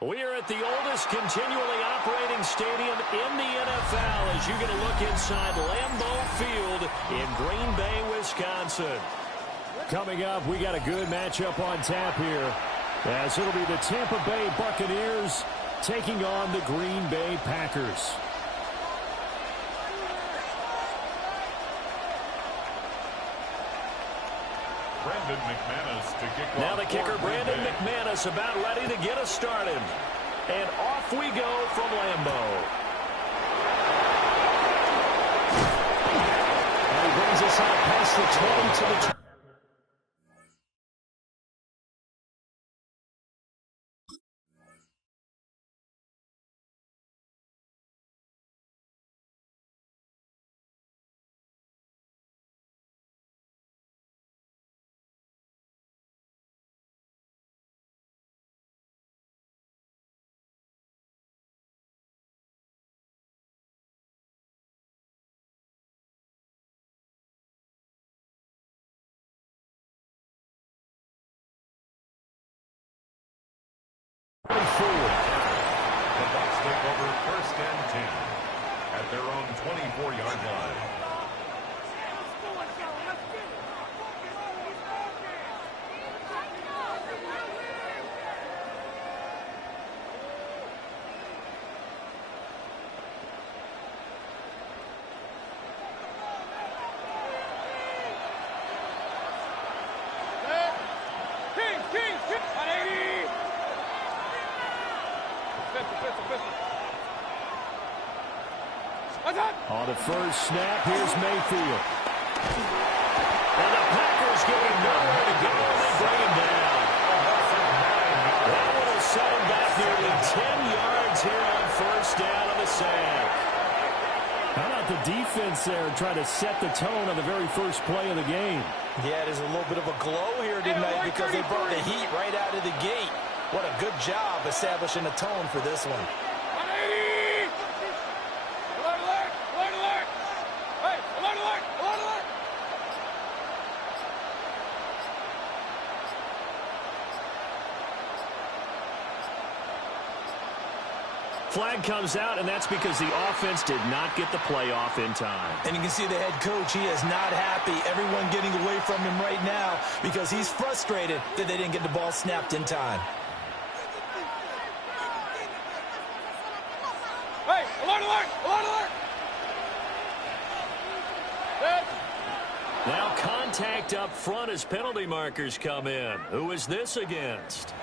We are at the oldest continually operating stadium in the NFL as you get a look inside Lambeau Field in Green Bay, Wisconsin. Coming up, we got a good matchup on tap here, as it'll be the Tampa Bay Buccaneers taking on the Green Bay Packers. Brandon McManus to kick off. Now the kicker, Brandon McManus, about ready to get us started. And off we go from Lambeau. And he brings us out past the 20 to the 20. The Bucs take over 1st and 10 at their own 24-yard line. On the first snap, here's Mayfield. And the Packers give him nowhere to go, and they bring him down. That one will set him back nearly 10 yards here on 1st down on the sack. How about the defense there trying to set the tone on the very first play of the game? Yeah, there's a little bit of a glow here tonight because they brought the heat right out of the gate. What a good job establishing a tone for this one. Flag comes out, and that's because the offense did not get the play off in time. And you can see the head coach, he is not happy. Everyone getting away from him right now because he's frustrated that they didn't get the ball snapped in time. Hey, alert, alert, alert, alert! Now contact up front as penalty markers come in. Who is this against?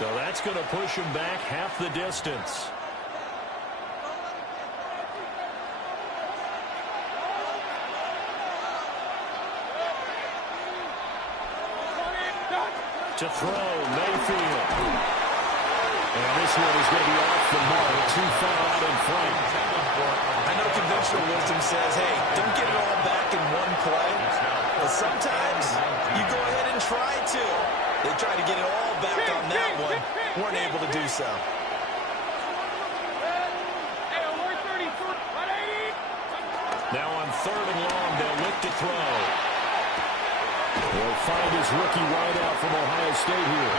So that's going to push him back half the distance. To throw, Mayfield. And this one is going to be off the mark, too far out in front. I know conventional wisdom says, hey, don't get it all back in one play. But sometimes you go ahead and try to. They tried to get it all back on that one. Weren't able to do so. Now on 3rd and long, they'll look to throw. He'll find his rookie wideout from Ohio State here.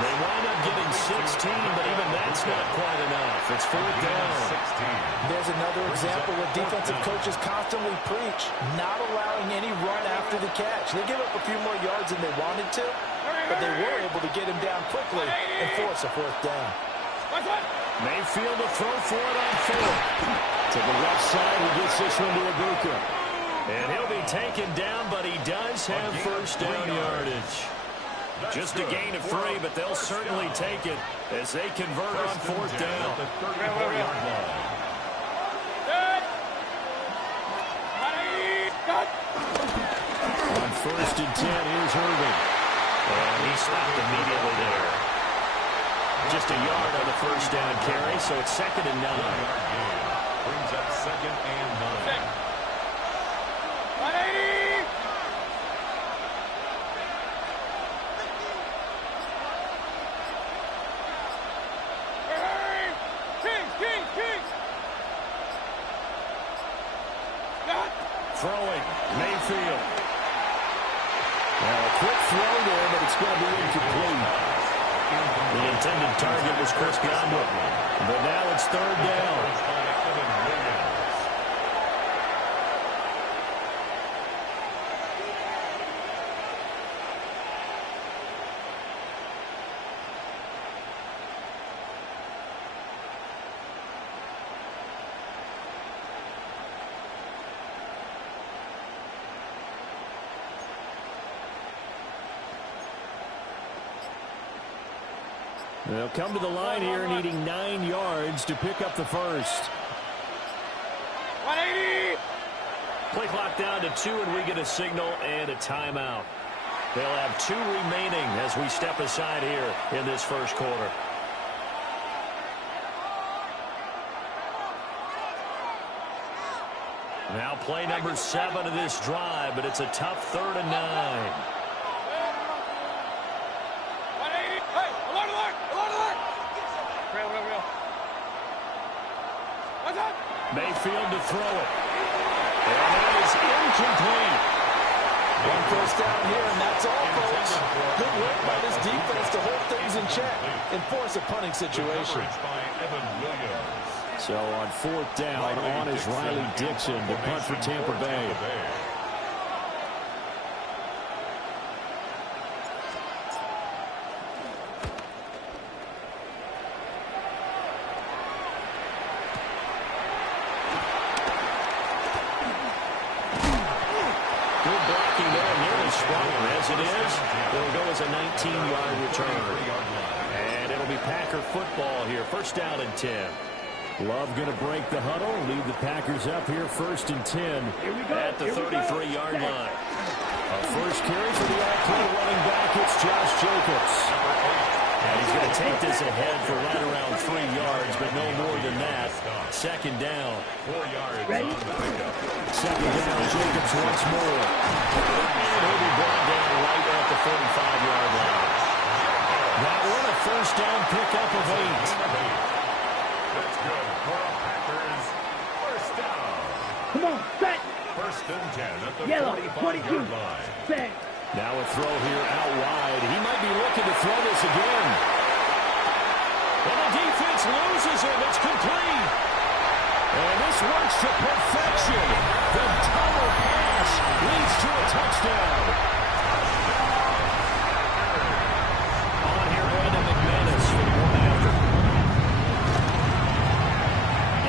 They wind up getting 16, but even that's not quite enough. It's 4th down. There's another example where defensive coaches constantly preach, not allowing any run after the catch. They give up a few more yards than they wanted to, but they were able to get him down quickly and force a 4th down. Mayfield to throw for it on 4th. To the left side, he gets this one to Ibuka. And he'll be taken down, but he does have 1st down yardage. Just a gain of 3, but they'll certainly take it as they convert on 4th down. The 34-yard line. On 1st and 10, here's Irving. And he stopped immediately there. Just a yard on the 1st down carry, so it's 2nd and 9. Brings up 2nd and 9. Throwing, Mayfield. A quick throw there, but it's going to be incomplete. The intended target was Chris Godwin. But now it's third down. They'll come to the line here needing 9 yards to pick up the first. 180. Play clock down to 2, and we get a signal and a timeout. They'll have 2 remaining as we step aside here in this first quarter. Now play number 7 of this drive, but it's a tough 3rd and 9. Mayfield to throw it. And that is incomplete. One first down here, and that's all, folks. Good work by this defense to hold things in check and force a punting situation. So on 4th down, on is Riley Dixon to punt for Tampa Bay. As it is, it'll go as a 19-yard return. And it'll be Packer football here. First down and 10. Love going to break the huddle, lead the Packers up here 1st and 10 at the 33-yard line. A first carry for the all-pro running back. It's Josh Jacobs. And he's going to take this ahead for right around 3 yards, but no more than that. 2nd down. 4 yards on the pickup. 2nd down, Jacobs once more. And he'll be brought down right at the 45-yard line. That one a first down pickup of 8. That's good for the Packers. First down. Come on, set. 1st and 10 at the Yellow, 45-yard 22. line. Set. Now a throw here out wide. He might be looking to throw this again. And the defense loses him. It's complete. And this works to perfection. The double pass leads to a touchdown. On here, Brandon McManus for the one after.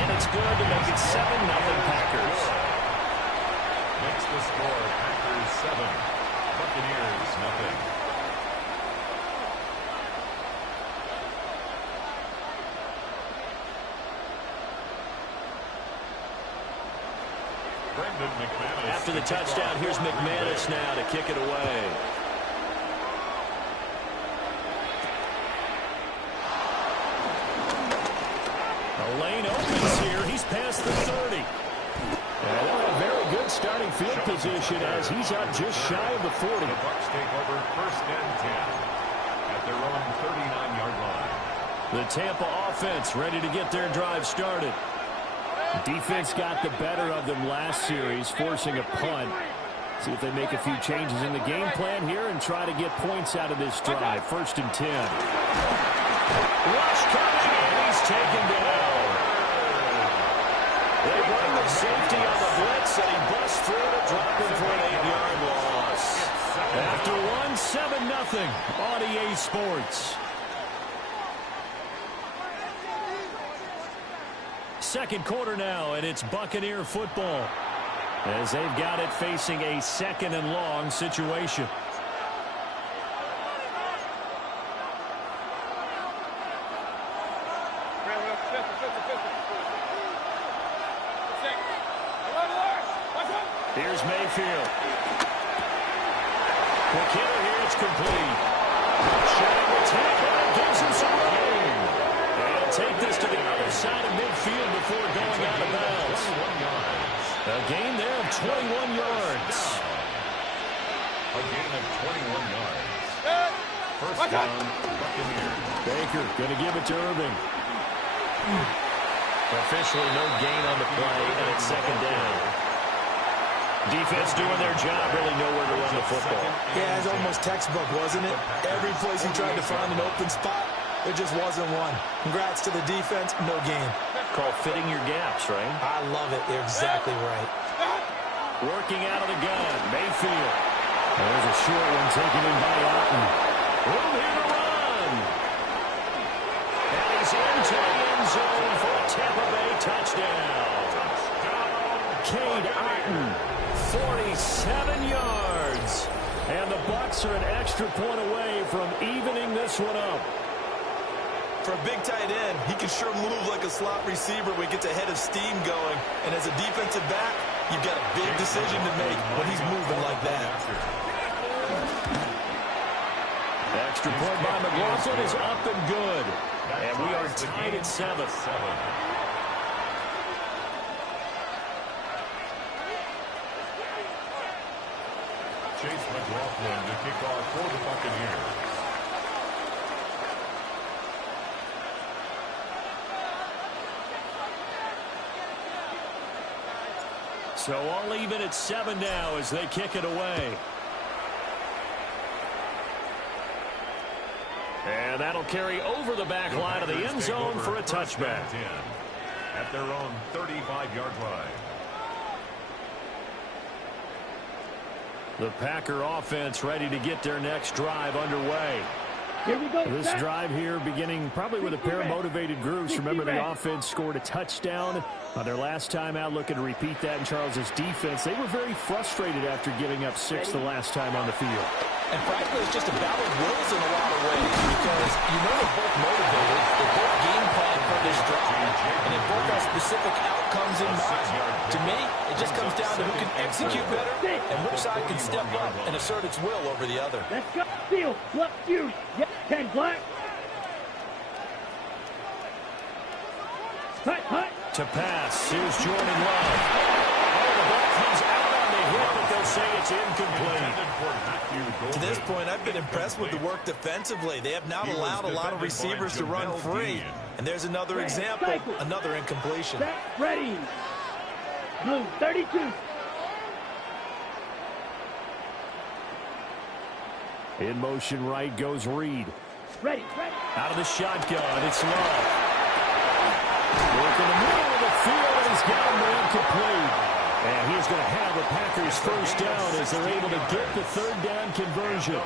And it's good to make it 7-0 Packers. Makes the score Packers 7. Buccaneers, nothing. After the touchdown, here's McManus now to kick it away. The lane opens here. He's past the 30. And they'll have very good starting field position as he's out just shy of the 40. The Bucs take over 1st and 10 at their own 39-yard line. The Tampa offense ready to get their drive started. Defense got the better of them last series, forcing a punt. See if they make a few changes in the game plan here and try to get points out of this drive. 1st and 10. Rush coming, and he's taken down. They bring the safety on the blitz, and he busts through to drop him for an 8-yard loss. After one, 7-0 on EA Sports. 2nd quarter now, and it's Buccaneer football as they've got it facing a 2nd and long situation. Here's Mayfield. Quick hitter here, it's complete. Showing the tackle and gives him some room. They'll take this to the other side of midfield before going out of bounds. A gain there of 21 yards. A gain of 21 yards. First down, Buccaneers. Baker going to give it to Irving. Officially no gain on the play, and it's 2nd down. Defense doing their job, really nowhere to run the football. Yeah, it's almost textbook, wasn't it? Every place he tried to find an open spot, there just wasn't one. Congrats to the defense, no gain. Called fitting your gaps, right? I love it. You're exactly right. Working out of the gun, Mayfield. There's a short one taken in by Otten. Room here to run. And he's into the end zone for a Tampa Bay touchdown. Cade Otten, 47 yards. And the Bucs are an extra point away from evening this one up. For a big tight end, he can sure move like a slot receiver when he gets a head of steam going. And as a defensive back, you've got a big decision to make when he's moving like that. Extra point by McLaughlin is up and good. And we are tied at 7. Chase McLaughlin to kick off for the Buccaneers. So all even at 7 now as they kick it away. And that'll carry over the back line of the end zone for a touchback. At their own 35-yard line. The Packer offense ready to get their next drive underway. Here we go. This drive here beginning probably with a pair of motivated groups. Remember, the offense scored a touchdown on their last time out. Looking to repeat that in Charles' defense. They were very frustrated after giving up 6 the last time on the field. And frankly, it's just a battle of wills in a lot of ways because you know they're both motivated. They're both game plan for this drive. And they both have specific outcomes in mind. To me, it just comes down to who can execute better and which side can step up and assert its will over the other. Let's go. Field. Left you. Yep. 10 black. Hut. To pass. Here's Jordan Love. Oh, the ball comes out on the hit, but they'll say it's incomplete. To this point, I've been impressed with the work defensively. They have not allowed a lot of receivers to run free. And there's another example, another incompletion. Set. Ready. Blue. 32. In motion right goes Reed. Ready. Out of the shotgun, it's Love. Working the middle of the field, and he's got him incomplete. And he's going to have the Packers first down as they're able to get the third down conversion.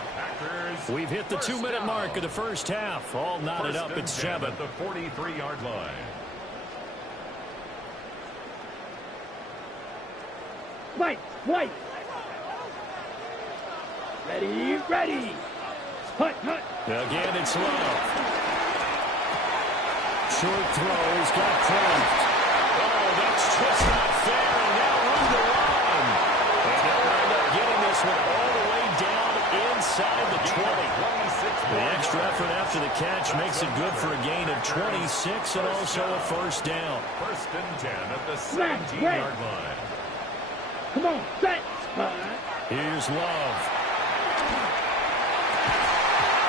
We've hit the 2-minute mark of the first half. All knotted up at 7. At the 43-yard line. White. Ready. Hut. Again, it's Love. Short throw, he's got Kraft. Oh, that's just not fair, and now room to run. And they'll end up getting this one all the way down inside the 20. The extra effort after the catch makes it good for a gain of 26 and also a first down. First and 10 at the 17-yard line. Come on, set. Here's Love.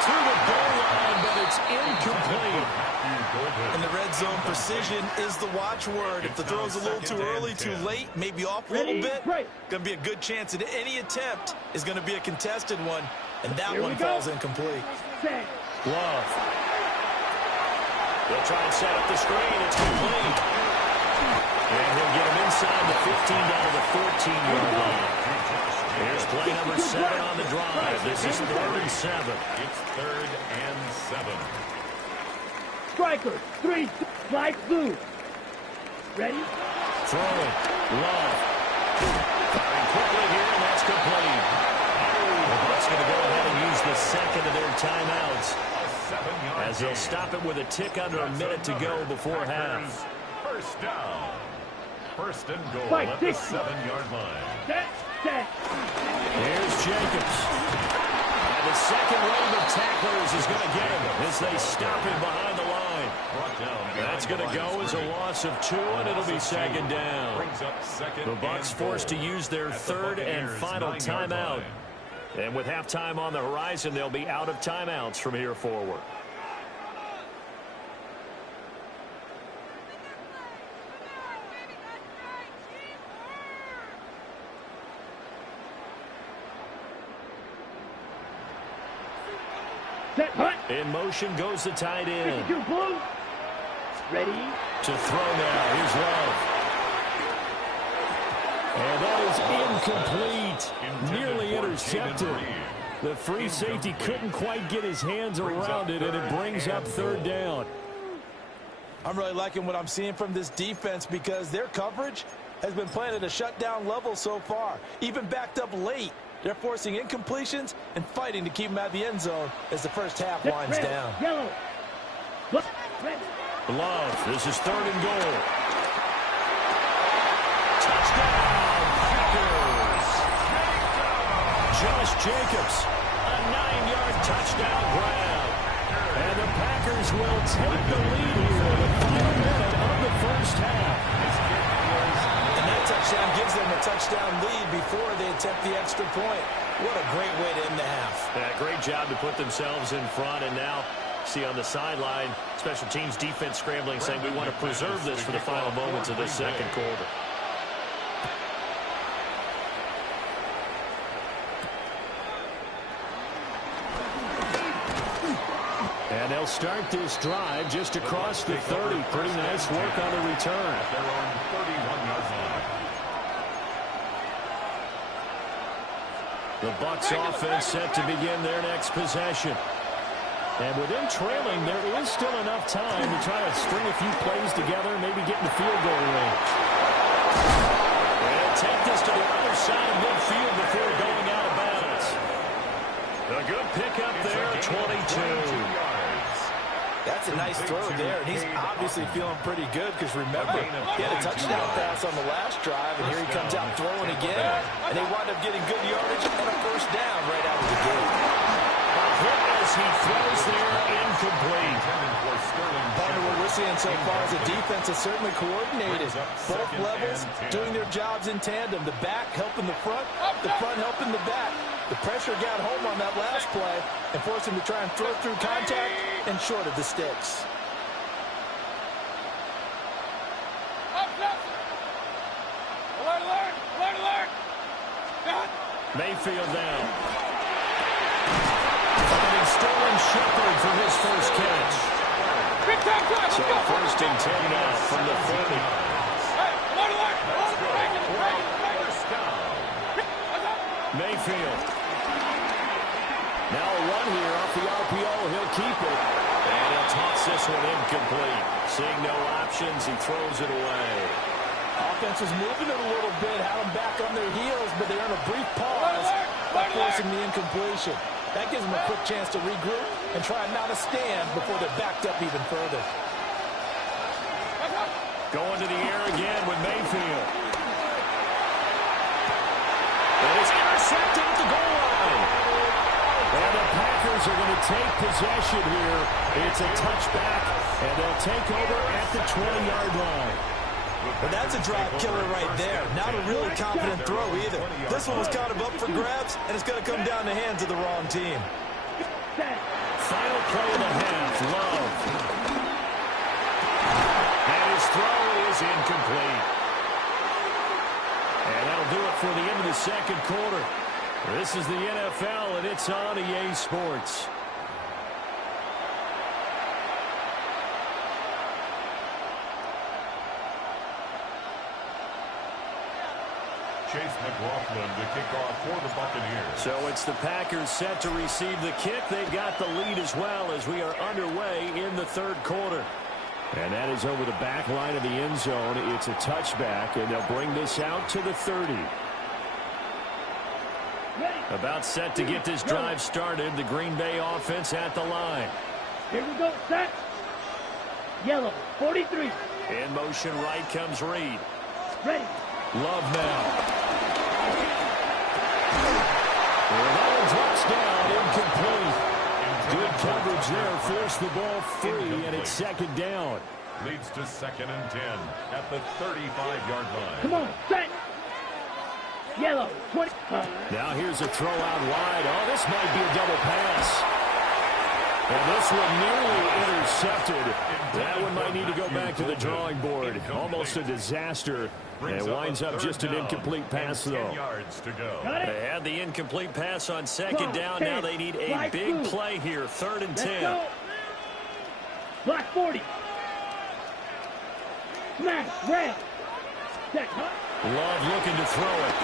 To the goal line, but it's incomplete. In the red zone, precision is the watchword. If the throw's a little too early, too late, maybe off a little bit, going to be a good chance that any attempt is going to be a contested one, and that one falls incomplete. Set. Love. They'll try and set up the screen. It's complete. And he'll get him inside the 15 down to the 14-yard line. Here's play number 7 on the drive. This is 3rd and 7. It's 3rd and 7. Striker. 3. Light blue. Ready. Throwing. Love. Firing quickly here, and that's complete. The Bucs going to go ahead and use the second of their timeouts as they'll stop it with a tick under a minute to go before half. First down. First and goal Fight, at the 60. 7-yard line. Set. Here's Jacobs. And the second wave of tacklers is going to get him as they stop him behind the line. That's going to go as a loss of 2, and it'll be second down. The Bucs forced to use their 3rd and final timeout. And with halftime on the horizon, they'll be out of timeouts from here forward. Set. Hut. In motion goes the tight end. 52 blue. Ready. To throw now. Here's Love. And that is incomplete. Nearly intercepted. The free safety couldn't quite get his hands around it, and it brings up third down. I'm really liking what I'm seeing from this defense because their coverage has been playing at a shutdown level so far. Even backed up late. They're forcing incompletions and fighting to keep them out of the end zone as the first half winds down. Yellow. Red. Love. This is 3rd and goal. Touchdown, Packers. Josh Jacobs, a 9-yard touchdown grab. And the Packers will take the lead here in the final minute of the first half. And that touchdown gives them a touchdown lead before they attempt the extra point. What a great way to end the half. Yeah, great job to put themselves in front, and now see on the sideline, special teams defense scrambling, saying we want to preserve this for the final moments of the second quarter. And they'll start this drive just across the 30. Pretty nice work on the return. They're on 31-yard line. The Bucs offense set to begin their next possession. And with them trailing, there is still enough time to try to string a few plays together, maybe get in the field goal range. They'll take this to the other side of midfield before going out of bounds. A good pickup there, 22. That's a nice throw there, and he's obviously feeling pretty good because, remember, he had a touchdown pass on the last drive, and here he comes out throwing again, and they wind up getting good yardage and a first down right out of the gate. Hit as he throws there, incomplete. Partner, what we're seeing so far is the defense is certainly coordinated. Both levels doing their jobs in tandem. The back helping the front helping the back. The pressure got home on that last play and forced him to try and throw through contact and short of the sticks. Mayfield down. Finding Sterling Shepard for his first catch. So 1st and 10 now from the 30. Mayfield. Now a run here off the RPO. He'll keep it. And he'll toss this one incomplete. Seeing no options, he throws it away. Offense was moving it a little bit, had them back on their heels, but they earned a brief pause by forcing the incompletion. That gives them a quick chance to regroup and try not to stand before they're backed up even further. Going to the air again with Mayfield. And it's intercepted at the goal line. And the Packers are going to take possession here. It's a touchback, and they'll take over at the 20-yard line. Well, that's a drive killer right there. Not a really confident throw either. This one was kind of up for grabs, and it's going to come down the hands of the wrong team. Final play of the half, Love. And his throw is incomplete. And that'll do it for the end of the second quarter. This is the NFL, and it's on EA Sports. Chase McLaughlin to kick off for the Buccaneers. So it's the Packers set to receive the kick. They've got the lead as well as we are underway in the third quarter. And that is over the back line of the end zone. It's a touchback, and they'll bring this out to the 30. About set to get this drive started. The Green Bay offense at the line. Here we go, set. Yellow, 43. In motion right comes Reed. Ready. Love now. And that one drops down, incomplete. Good coverage there, forced the ball free, and it's second down. Leads to 2nd and 10 at the 35-yard line. Come on, set. Yellow, 20. Now here's a throw out wide. Oh, this might be a double pass. And this one nearly intercepted. That one might need to go back to the drawing board. Almost a disaster. And it winds up just an incomplete pass, though. They had the incomplete pass on second down. Now they need a big play here. 3rd and 10. Block 40. Smash, red. Check, Love looking to throw it.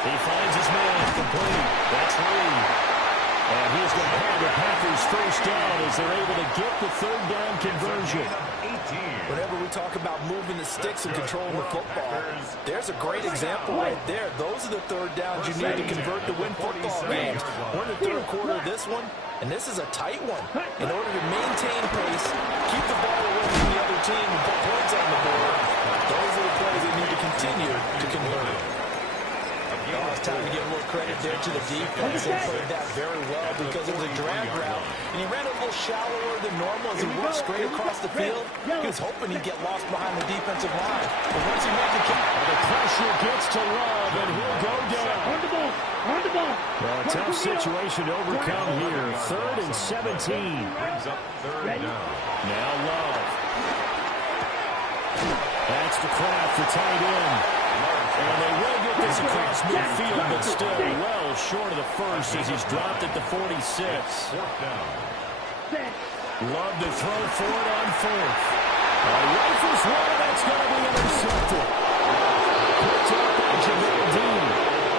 He finds his man complete. That's Reed. And he's going to have the Packers first down as they're able to get the 3rd down conversion. Whenever we talk about moving the sticks and controlling the football, there's a great example right there. Those are the 3rd downs you need to convert to win football games. We're in the 3rd quarter of this one, and this is a tight one. In order to maintain pace, keep the ball away from the other team, and put points on the board, those are the plays they need to continue to convert. It's time to give a little credit there to the defense. They played that very well because it was a drag route. And he ran a little shallower than normal as he worked straight across the field. He was hoping he'd get lost behind the defensive line. But once he made the catch, the pressure gets to Love, and he'll go down. On the ball. On the ball. Well, a tough situation to overcome here. 3rd and 17. Brings up 3rd down. Now Love. That's the Kraft, the tight end. And they will get this across midfield, but still well short of the first as he's dropped at the 46. 4th down. Love to throw for it on 4th. Rifles one, that's going to be intercepted. Picked up by Jamal Dean.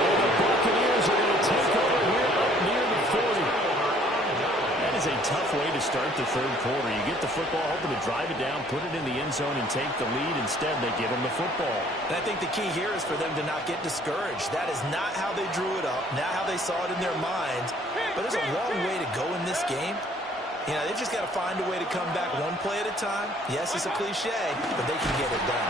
And the Buccaneers are going to take over here up near the 40. That is a tough way to start the 3rd quarter. You get the football, hoping to drive it down, put it in the end zone, and take the lead. Instead, they give him the football. and I think the key here is for them to not get discouraged. That is not how they drew it up, not how they saw it in their minds. But there's a long way to go in this game. You know, they've just got to find a way to come back one play at a time. Yes, it's a cliche, but they can get it done.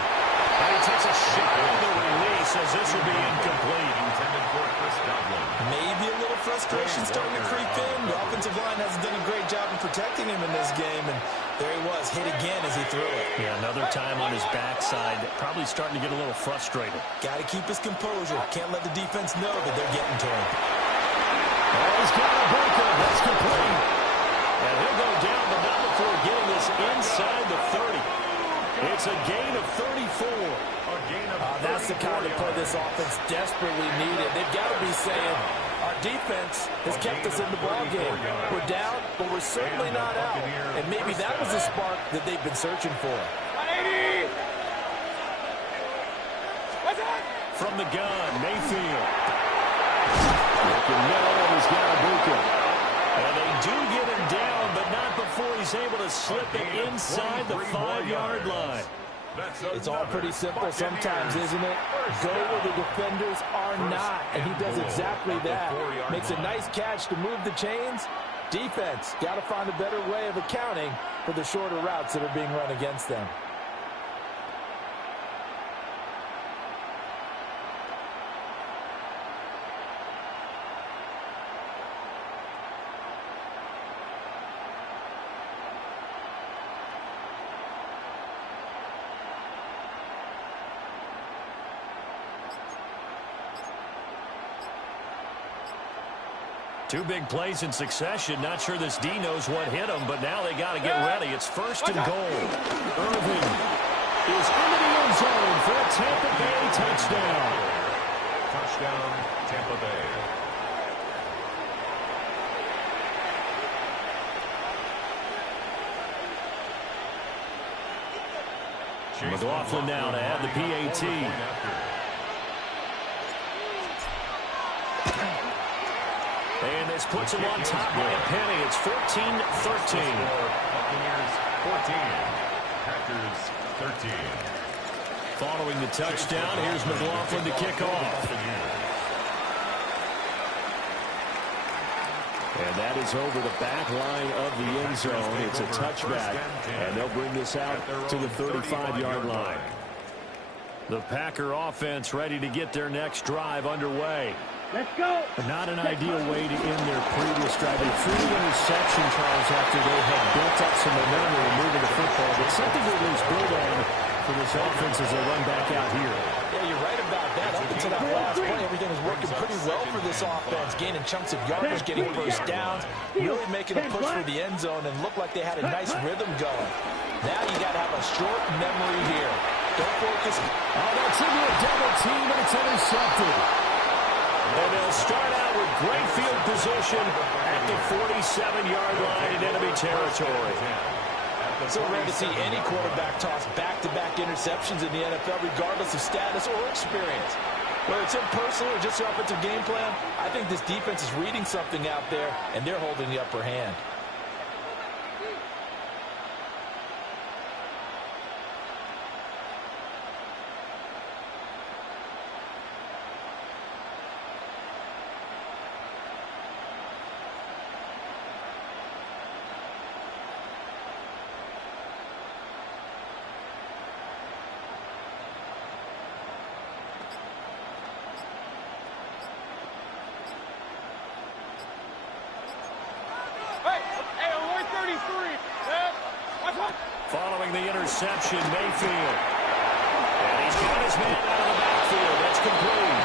And he takes a shot on the release as this will be incomplete. Intended for Chris Godwin. Maybe a little frustration starting to creep in. The offensive line hasn't done a great job of protecting him in this game, and there he was, hit again as he threw it. Yeah, another time on his backside, probably starting to get a little frustrated. Got to keep his composure. Can't let the defense know that they're getting to him. Oh, he's got a breaker. That's complete. And he'll go down, but not before getting this inside the 30. It's a gain of 34. That's the kind of play this offense desperately needed. They've got to be saying, our defense has kept us in the ballgame. We're down, but we're certainly not out. And maybe that was the spark that they've been searching for. 180. What's that? From the gun, Mayfield. Looking middle, and he's got a Buka. And they do get him down, but not before he's able to slip it inside the 5-yard line. It's all pretty simple sometimes, isn't it? Go where the defenders are not, and he does exactly that. Makes a nice catch to move the chains. Defense, got to find a better way of accounting for the shorter routes that are being run against them. Two big plays in succession. Not sure this D knows what hit him, but now they got to get ready. It's 1st and goal. Irving is into the end zone for a Tampa Bay touchdown. Touchdown, Tampa Bay. McLaughlin now to add the PAT. And this puts him on top by a penny. It's 14-13. Buccaneers 14, Packers 13. Following the touchdown, here's McLaughlin to kick off. And that is over the back line of the end zone. It's a touchback, and they'll bring this out to the 35-yard line. The Packer offense ready to get their next drive underway. Let's go. Not an ideal way to end their previous drive. They threw the interception, Charles, after they had built up some momentum and moving the football. But something to at least build on for this offense as they run back out here. Yeah, you're right about that. Up until that last play, everything was working pretty well for this offense, gaining chunks of yardage, getting first downs, really making a push for the end zone, and looked like they had a nice rhythm going. Now you got to have a short memory here. Don't focus. Oh, that's into a double team, and it's intercepted. And they'll start out with great field position at the 47-yard line in enemy territory. So rare to see any quarterback toss back-to-back interceptions in the NFL, regardless of status or experience. Whether it's impersonal or just the offensive game plan, I think this defense is reading something out there, and they're holding the upper hand. Following the interception, Mayfield. And he's got his man out of the backfield. That's complete.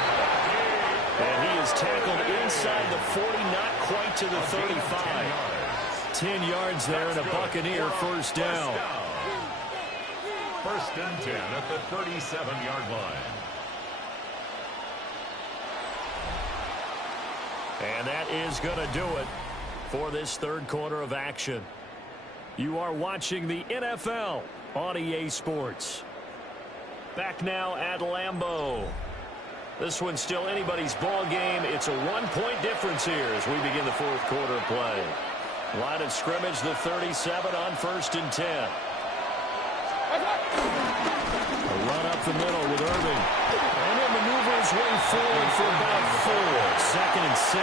And he is tackled inside the 40, not quite to the 35. 10 yards there and a Buccaneer first down. First and 10 at the 37-yard line. And that is going to do it for this third quarter of action. You are watching the NFL on EA Sports. Back now at Lambeau. This one's still anybody's ball game. It's a one-point difference here as we begin the fourth quarter of play. Line of scrimmage, the 37 on first and 10. A run up the middle with Irving. And it maneuvers way forward for about 4. Second and 6.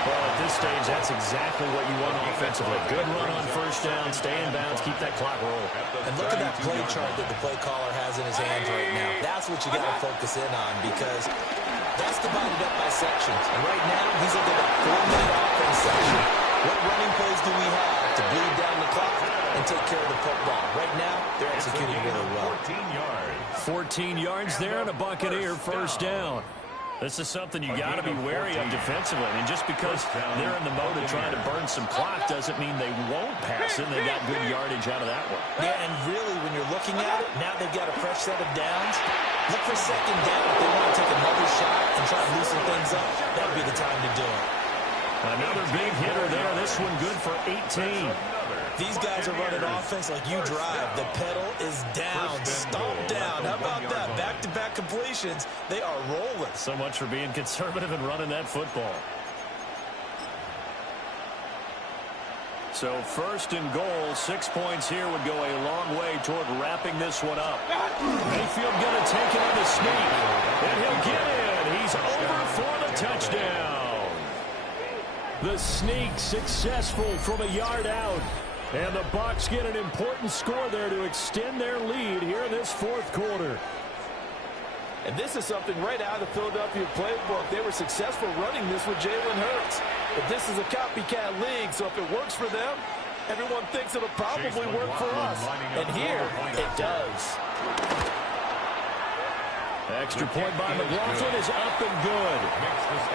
Well, at this stage, that's exactly what you want offensively. Good run on first down, stay in bounds, keep that clock rolling. And look at that play chart that the play caller has in his hands right now. That's what you got to focus in on, because that's divided up by sections. And right now, he's looking at that 4-minute offense section. What running plays do we have to bleed down the clock and take care of the football? Right now, they're executing really well. 14 yards there and a Buccaneer first down. This is something you got to be wary of defensively. I mean, just because they're in the mode of trying to burn some clock doesn't mean they won't pass it. They got good yardage out of that one. Yeah, and really, when you're looking at it, now they've got a fresh set of downs. Look for second down. If they want to take another shot and try to loosen things up, that would be the time to do it. Another big hitter there. This one good for 18. These guys are running offense like you drive. The pedal is down, stomp down. How about that? Back-to-back completions. They are rolling. So much for being conservative and running that football. So first and goal, 6 points here would go a long way toward wrapping this one up. Mayfield going to take it on the sneak. And he'll get in. He's over for the touchdown. The sneak successful from a yard out. And the Bucs get an important score there to extend their lead here in this fourth quarter. And this is something right out of the Philadelphia playbook. They were successful running this with Jalen Hurts. But this is a copycat league, so if it works for them, everyone thinks it'll probably work for us. And here, it does. Extra point by McLaughlin is up and good.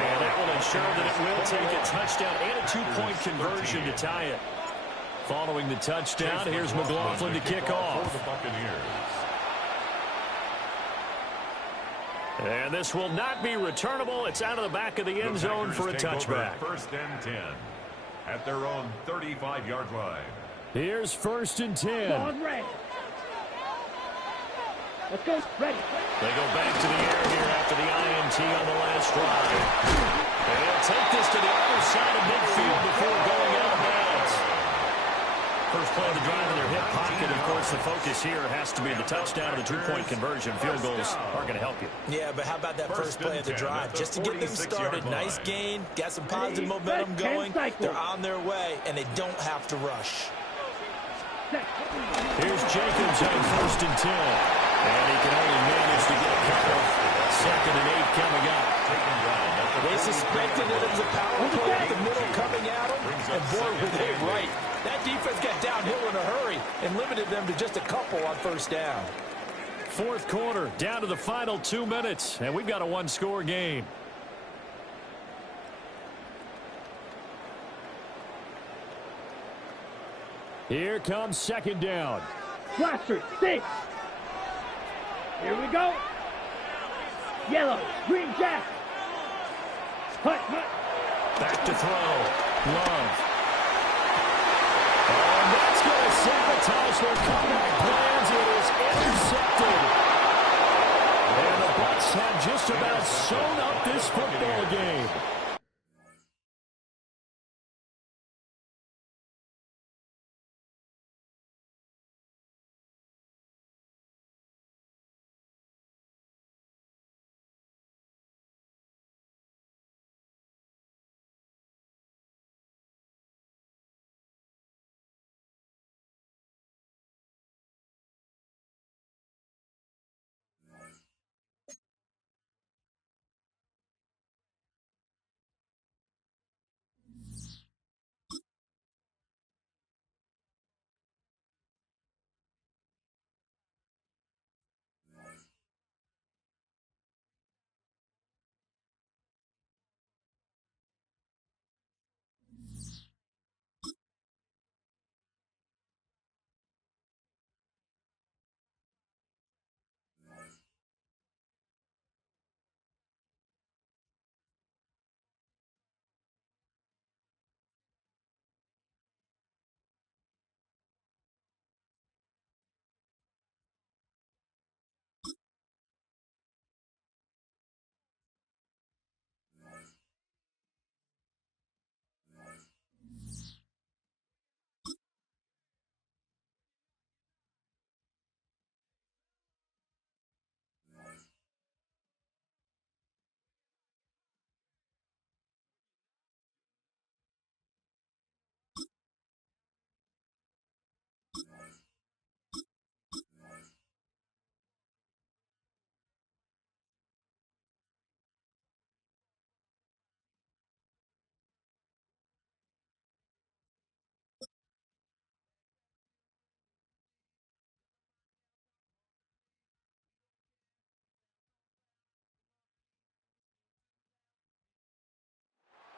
And that will ensure that it will take a touchdown and a two-point conversion to tie it. Following the touchdown, here's McLaughlin to kick off. And this will not be returnable. It's out of the back of the end zone for a touchback. First and 10 at their own 35-yard line. Here's first and 10. Let's go. Ready. They go back to the air here after the INT on the last drive. And they'll take this to the other side of midfield before going out of bounds. First play of the drive in their hip pocket. Of course, the focus here has to be the touchdown and the two-point conversion. Field goals are going to help you. Yeah, but how about that first play of the drive? Just to get them started. Nice gain. Got some positive momentum going. They're on their way, and they don't have to rush. Here's Jacobs on first and 10. And he can only manage to get a couple. Second and 8 coming up. They suspected that it was a power play at the middle coming at them. And boy, were they right. That defense got downhill in a hurry and limited them to just a couple on first down. fourth quarter, down to the final 2 minutes, and we've got a one-score game. Here comes second down. Watford, 6. Here we go. Yellow, green jack. Hut, hut. Back to throw. Love. And that's going to sabotage their comeback plans. It is intercepted. And the Bucs have just about sewn up this football game.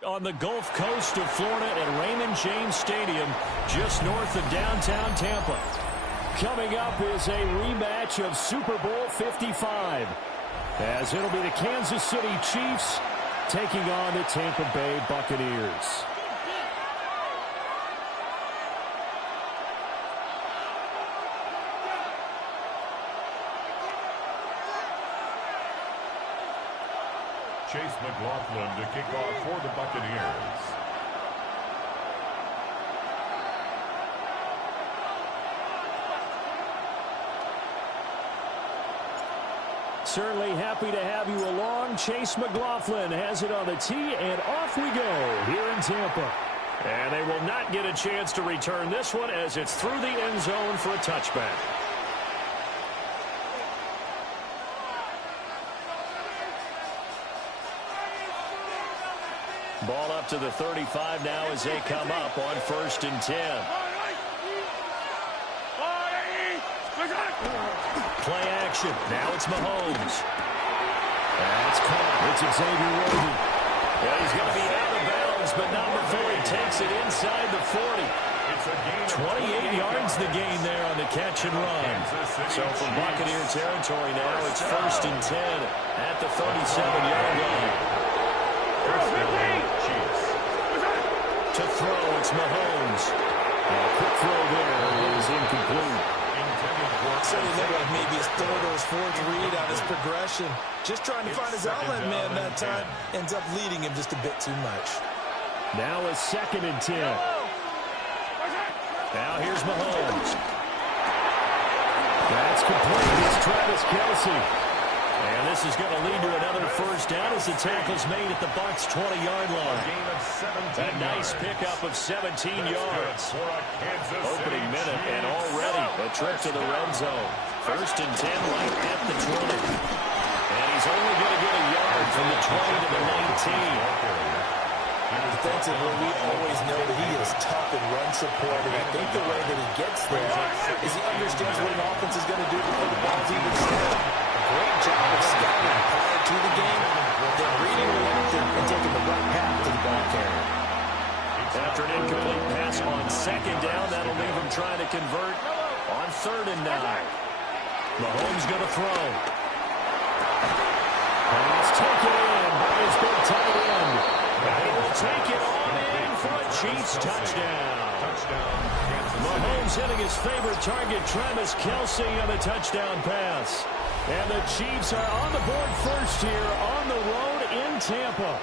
On the Gulf Coast of Florida at Raymond James Stadium, just north of downtown Tampa. Coming up is a rematch of Super Bowl 55, as it'll be the Kansas City Chiefs taking on the Tampa Bay Buccaneers. Chase McLaughlin to kick off for the Buccaneers. Certainly happy to have you along. Chase McLaughlin has it on the tee, and off we go here in Tampa. And they will not get a chance to return this one as it's through the end zone for a touchback. Ball up to the 35 now as they come up on 1st and 10. Play action. Now it's Mahomes. That's caught. It's Xavier Rhoden. Yeah, he's going to be out of bounds, but not before he takes it inside the 40. 28 yards the gain there on the catch and run. So from Buccaneer territory now, it's 1st and 10 at the 37-yard line. To throw, it's Mahomes. A quick throw there is incomplete. So he looked like maybe his third or his fourth read on his progression. Just trying to find his outlet man that time. Ends up leading him just a bit too much. Now a 2nd and 10. Now here's Mahomes. That's complete. It's Travis Kelce. And this is going to lead to another first down as the tackle's made at the Bucs' 20-yard line. A nice pickup of 17 yards. Opening minute and already a trip to the red zone. 1st and 10 right at the 20. And he's only going to get a yard from the 20 to the 19. Defensively, we always know that he is tough in run support, and I think the way that he gets there is he understands what an offense is going to do before the ball's even snapped. Great job of scouting prior to the game, then reading the action and taking the right path to the ball carrier. After an incomplete pass on second down, that'll leave him trying to convert on 3rd and 9. Mahomes going to throw. Pass taken in by his big tight end. And he will take it on in for a Chiefs touchdown. Mahomes hitting his favorite target, Travis Kelce, on the touchdown pass. And the Chiefs are on the board first here on the road in Tampa.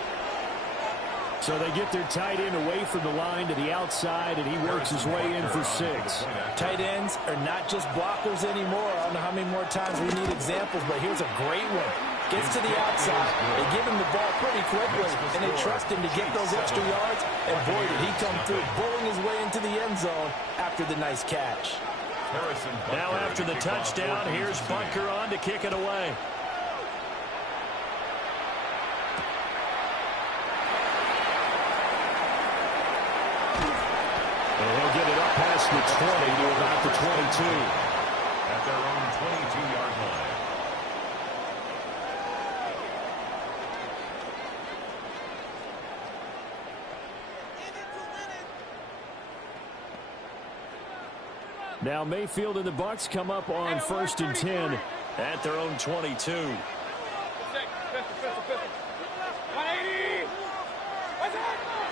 So they get their tight end away from the line to the outside, and he works his way in for 6. Tight ends are not just blockers anymore. I don't know how many more times we need examples, but here's a great one. Gets to the outside, they give him the ball pretty quickly, and they trust him to get those extra yards, and boy, did he come through, bullying his way into the end zone after the nice catch. Now after the touchdown, here's Bunker on to kick it away. And he'll get it up past the 20 to about the 22. At their own 22-yard line. Now Mayfield and the Bucs come up on 1st and 10 at their own 22. 180.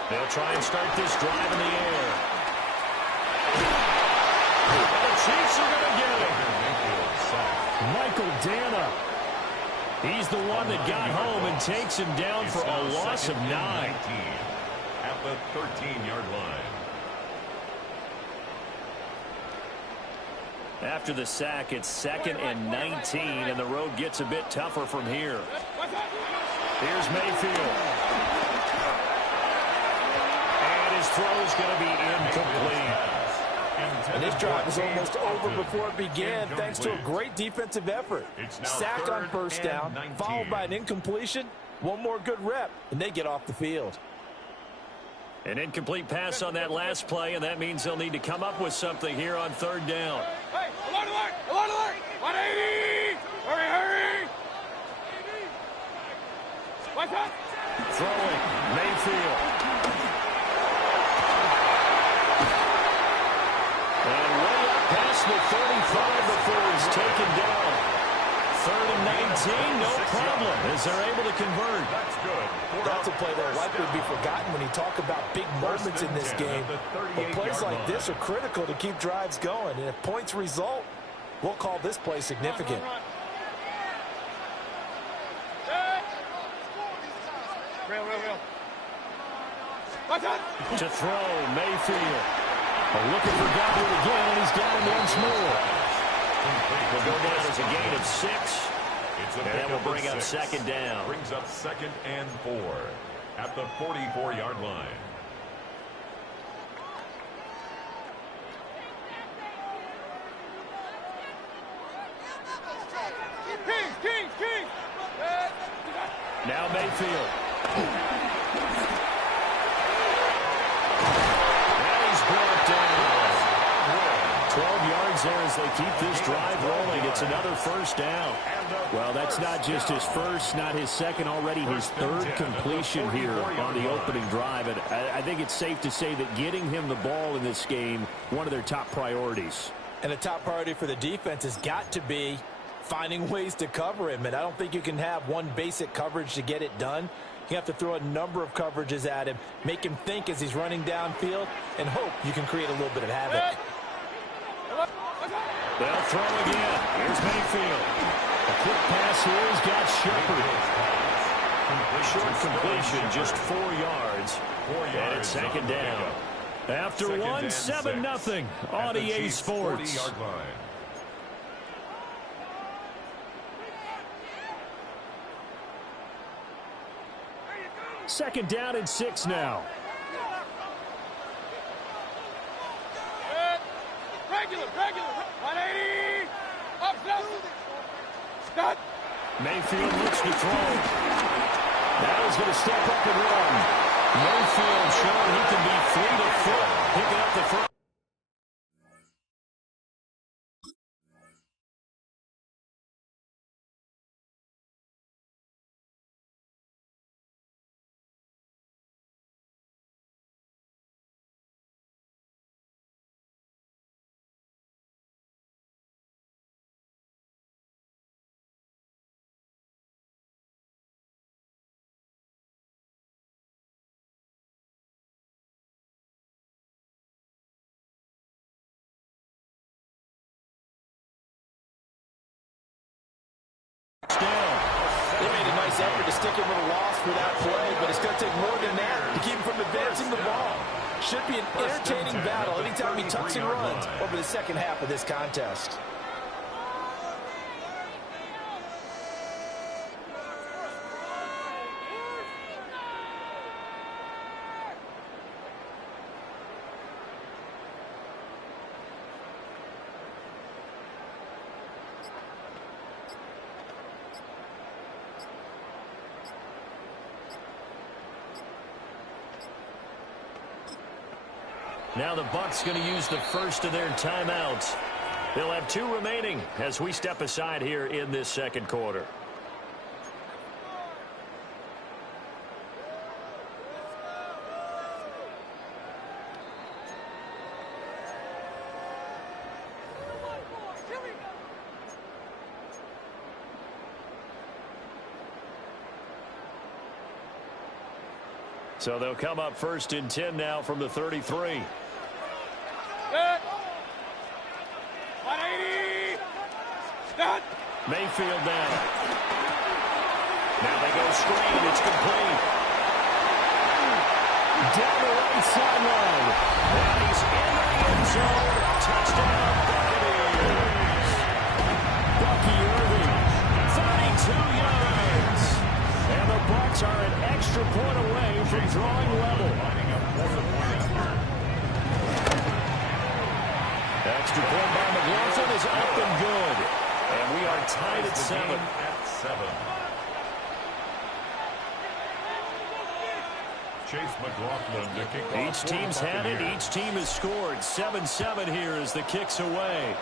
They'll try and start this drive in the air. And the Chiefs are going to get him. Michael Dana. He's the one that got home and takes him down for a loss of 9. At the 13-yard line. After the sack, it's 2nd and 19, and the road gets a bit tougher from here. Here's Mayfield. And his throw's going to be incomplete. And this drive was almost over before it began, thanks to a great defensive effort. Sack on 1st down, followed by an incompletion. One more good rep, and they get off the field. An incomplete pass on that last play, and that means they'll need to come up with something here on 3rd down. Hey, alert, alert, alert, alert. 180. Hurry, hurry. What's up? Throwing, Mayfield. And way up past the 35 before he's taken down. 3rd and 19, no problem, as they're able to convert. That's good. That's a play that will likely be forgotten when you talk about big moments in this game. But plays like this are critical to keep drives going. And if points result, we'll call this play significant. Real. What's up? To throw, Mayfield. Looking for Godwin again, and he's got him once more. Will go down as a gain of 6. And that will bring up 2nd down. Brings up 2nd and 4 at the 44-yard line. King. Now Mayfield. And he's brought down. 12 yards there as they keep this drive rolling. It's another 1st down. Well, that's not just his first, not his second, already his 3rd completion here on the opening drive. And I think it's safe to say that getting him the ball in this game, one of their top priorities. And a top priority for the defense has got to be finding ways to cover him. And I don't think you can have one basic coverage to get it done. You have to throw a number of coverages at him, make him think as he's running downfield, and hope you can create a little bit of havoc. They'll throw again. Here's Mayfield. A quick pass here. He's got Shepard. A short completion, just 4 yards. And it's 2nd down. After one, 7-0 on EA Sports. 40-yard line. Second down and 6 now. Regular. 180. Up, stop. Mayfield looks to throw. Now he's going to step up and run. Mayfield showing he can be fleet of foot, picking up the first. They made a nice effort to stick him with a loss for that play, but it's going to take more than that to keep him from advancing the ball. Should be an entertaining battle anytime he tucks and runs over the second half of this contest. Now the Bucs going to use the first of their timeouts. They'll have 2 remaining as we step aside here in this second quarter. So they'll come up 1st and 10 now from the 33. 180. Stop. Mayfield down. Now they go screen. It's complete. Down the right sideline. And he's in the end zone. Touchdown, Buccaneers. Bucky Irving, 32 yards. And the Bucs are an extra point away from drawing level. Extra point by McLaughlin is up and good. And we are tied at 7. Chase McLaughlin to kick off. Each team's had it. Each team has scored. 7-7 here as the kick's away.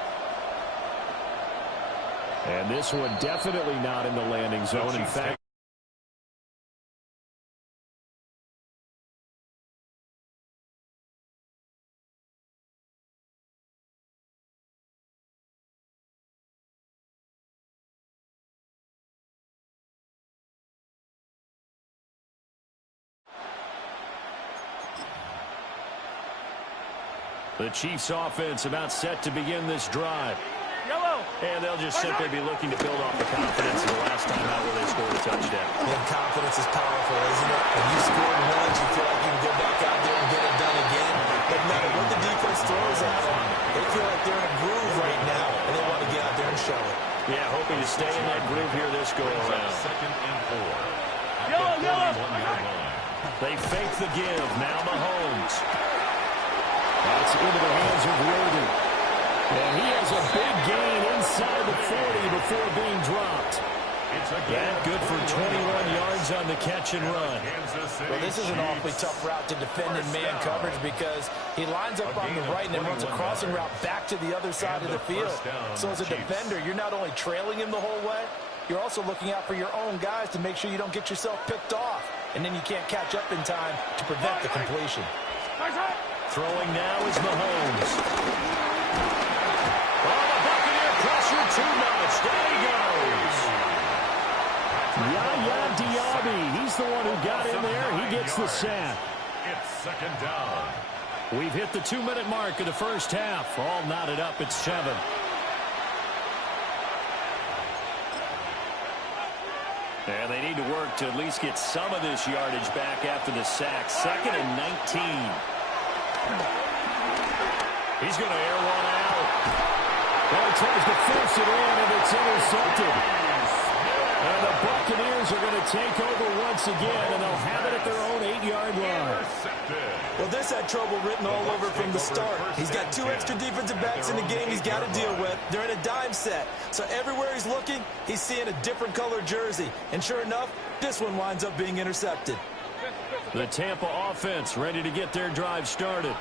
And this one definitely not in the landing zone. In fact, the Chiefs offense about set to begin this drive. Yellow. And they'll just simply be looking to build off the confidence of the last time out where they scored a touchdown. And confidence is powerful, isn't it? When you scored once, you feel like you can go back out there and get it done again. No matter what the defense throws at them, they feel like they're in a groove right now, and they want to get out there and show it. Yeah, hoping to stay in that groove here this go-around. 2nd and 4. Yellow. They fake the give. Now Mahomes. That's into the hands of Worthy. And he has a big gain inside the 40 before being dropped. That good for 21 yards on the catch and run. Well, this is an awfully tough route to defend in man coverage because he lines up on the right and then runs a crossing route back to the other side of the field. So as a defender, you're not only trailing him the whole way, you're also looking out for your own guys to make sure you don't get yourself picked off. And then you can't catch up in time to prevent the completion. Throwing now is Mahomes. Oh, the Buccaneer pressure too much. Down he goes. Yaya Diaby. He's the one who got in there. He gets the sack. It's 2nd down. We've hit the 2-minute mark of the first half. All knotted up at 7. And they need to work to at least get some of this yardage back after the sack. 2nd and 19. He's going to air one out. Well, he tries to force it in, and it's intercepted. And the Buccaneers are going to take over once again, and they'll have it at their own 8-yard line. Well, this had trouble written all over from the start. He's got 2 extra defensive backs in the game he's got to deal with. They're in a dime set. So everywhere he's looking, he's seeing a different color jersey. And sure enough, this one winds up being intercepted. The Tampa offense ready to get their drive started.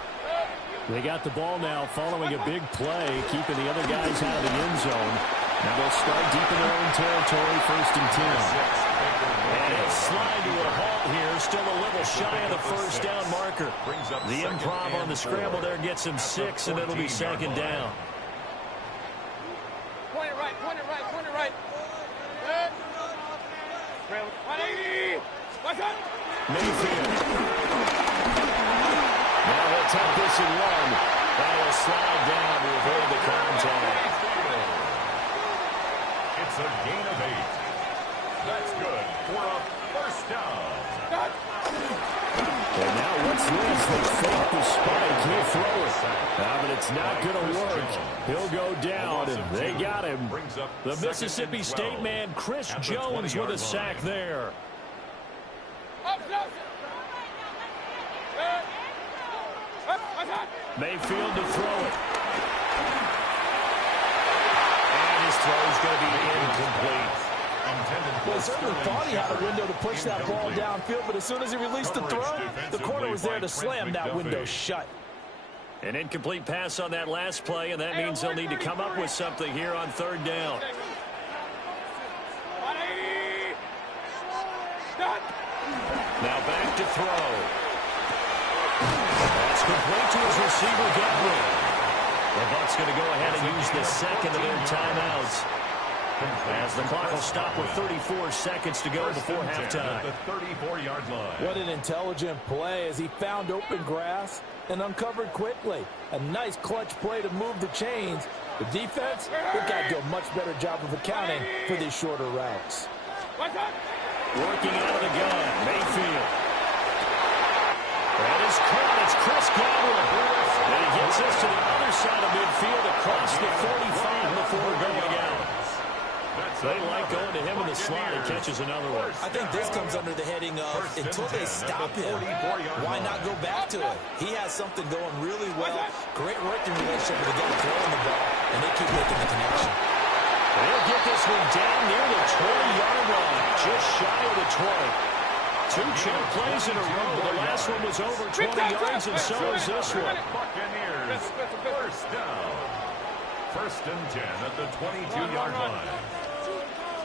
They got the ball now following a big play, keeping the other guys out of the end zone. Now they'll start deep in their own territory, 1st and 10. And he'll slide to a halt here, still a little shy of the first down marker. The improv on the scramble there gets him 6, and it'll be 2nd down. Point it right, point it right, point it right. Good. 180. What's up? Mayfield. Now he'll take this and run. That will slide down to avoid the contact. It's a gain of 8. That's good for a 1st down. And now what's this? They fake the spike. He'll throw it. But it's not going to work. He'll go down, and they got him. The Mississippi State man, Chris Jones, with a sack there. Mayfield to throw it. And his throw's going to be incomplete. Well, he certainly thought he had a window to push that ball downfield, but as soon as he released the throw, the corner was there to slam that window shut. An incomplete pass on that last play, and that means they'll need to come up with something here on 3rd down. Now back to throw. That's complete to his receiver, Gabriel. The Bucs going to go ahead and use the 2nd of their timeouts, as the clock will stop with 34 seconds to go before halftime. The 34-yard line. What an intelligent play as he found open grass and uncovered quickly. A nice clutch play to move the chains. The defense, they've got to do a much better job of accounting for these shorter routes. Working out of the gun, Mayfield. That is caught. It's Chris Godwin. And he gets us to the other side of midfield across the 45 before going out. They like going to him in the slot. He catches another one. I think this comes under the heading of until they stop him, why not go back to it? He has something going really well. Great working relationship with the guy throwing the ball, and they keep making the connection. They'll get this one down near the 20-yard line, just shy of the 20. 2 chunk plays in a row. The last one was over 20 yards, and so is this one. Buccaneers, 1st down. 1st and 10 at the 22-yard line.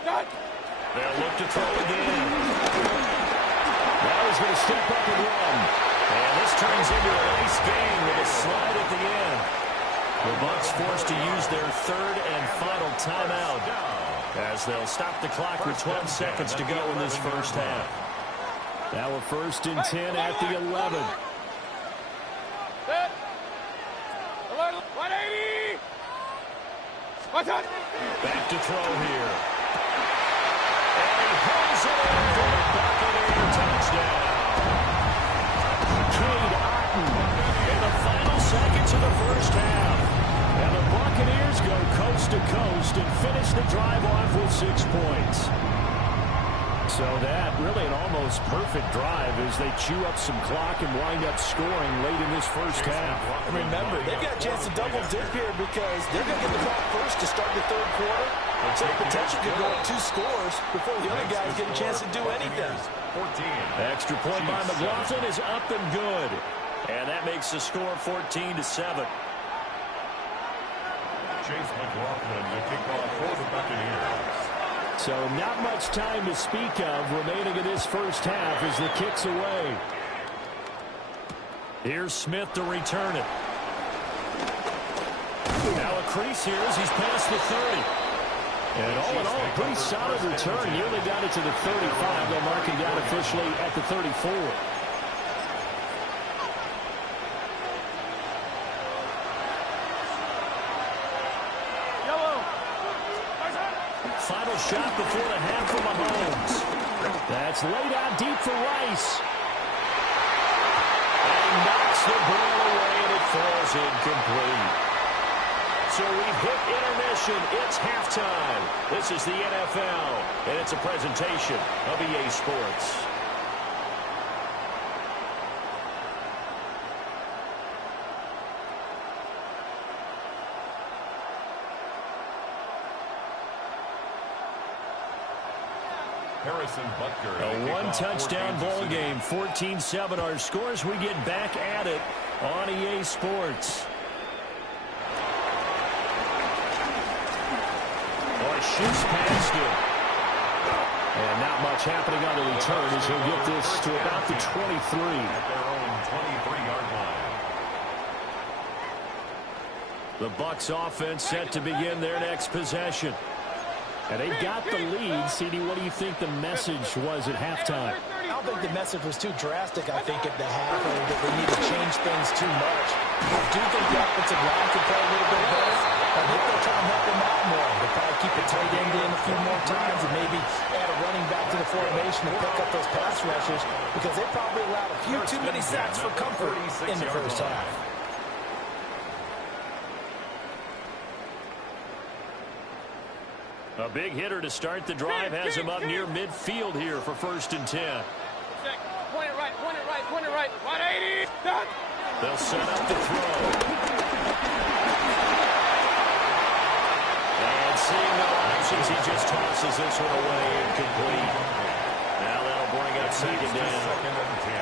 They'll look to throw again. Now he's going to step up and run. And this turns into a nice gain with a slide at the end. The Bucs forced to use their 3rd and final timeout, as they'll stop the clock with 12 seconds to go in this first half. Now we're 1st and 10 at the 11. 180. Back to throw here. And he holds it in for the Buccaneer touchdown. Cade Otton in the final seconds of the first half. And the Buccaneers go coast to coast and finish the drive off with 6 points. So that really an almost perfect drive as they chew up some clock and wind up scoring late in this first half. And remember, they've got a chance to double dip here because they're going to get the ball first to start the 3rd quarter. So the potential could go up 2 scores before the other guys get a chance to do anything. Extra point by McLaughlin is up and good. And that makes the score 14-7. Chase McLaughlin to kick off for the Buccaneers. So not much time to speak of remaining in this first half as the kick's away. Here's Smith to return it. Now a crease here as he's past the 30. And all in all, a pretty solid return. Nearly got it to the 35. They'll mark him down officially at the 34. Final shot before the half for Mahomes. That's laid out deep for Rice. And he knocks the ball away, and it falls incomplete. So we've hit intermission. It's halftime. This is the NFL, and it's a presentation of EA Sports. Harrison Butker. A one-touchdown ball game, 14-7 our scores. We get back at it on EA Sports. Or shoots past him. And not much happening on the return as he'll get this to about the 23. At their own 23-yard line. The Bucs offense set to begin their next possession. And they got the lead. CD, what do you think the message was at halftime? I don't think the message was too drastic, I think, at the half, or that they need to change things too much. I do think the offensive line could play a little bit better. I think they'll try and help them out more. They'll probably keep the tight end in a few more times and maybe add a running back to the formation to pick up those pass rushers, because they probably allowed a few too many sacks for comfort in the first half. A big hitter to start the drive has him up near midfield here for 1st and 10. Point it right, point it right, point it right. 180. Done. They'll set up the throw. And seeing no options, he just tosses this one away incomplete. Now that'll bring up 2nd down.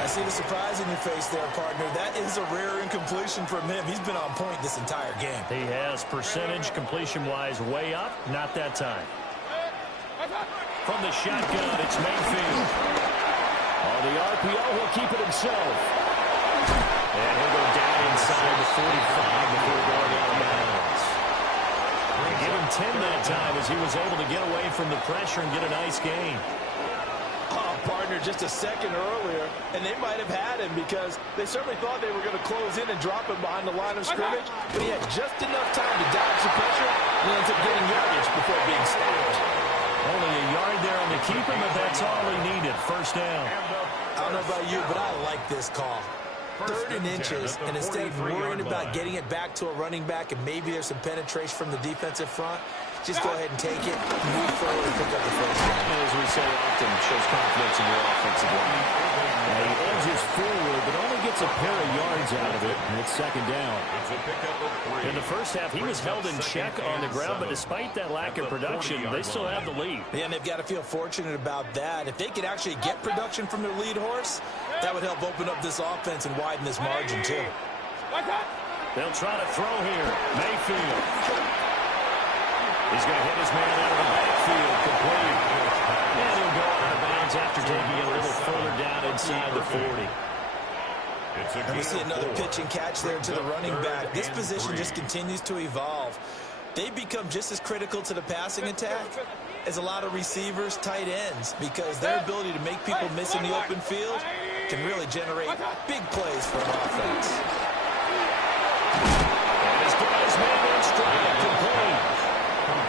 I see the surprise in your face there, partner. That is a rare incompletion from him. He's been on point this entire game. He has percentage completion-wise way up. Not that time. From the shotgun, it's Mayfield. On the RPO, he'll keep it himself. And he'll go down inside the 45 before going out of bounds. They give him 10 that time as he was able to get away from the pressure and get a nice gain. Oh, partner, just a second earlier, and they might have had him because they certainly thought they were going to close in and drop him behind the line of scrimmage, but he had just enough time to dodge the pressure, and he ends up getting yardage before being stopped. Only a yard there on the keeper, but that's all he needed. 1st down. I don't know about you, but I like this call. 3rd and inches, and instead of worrying about getting it back to a running back and maybe there's some penetration from the defensive front, just go ahead and take it, move forward, and pick up the 1st down. As we say often, shows confidence in your offensive line. And he edges forward, but only gets a pair of yards out of it, and it's 2nd down. In the first half, he was held in check on the ground, but despite that lack of production, they still have the lead. Yeah, and they've got to feel fortunate about that. If they could actually get production from their lead horse, that would help open up this offense and widen this margin, too. They'll try to throw here. Mayfield. He's going to hit his man out of the backfield, complete. And he'll go out of bounds after taking it a little further down inside the 40. And we see another pitch and catch there to the running back. This position just continues to evolve. They become just as critical to the passing attack as a lot of receivers, tight ends, because their ability to make people miss in the open field can really generate big plays for an offense. And he's got his man in stride, complete.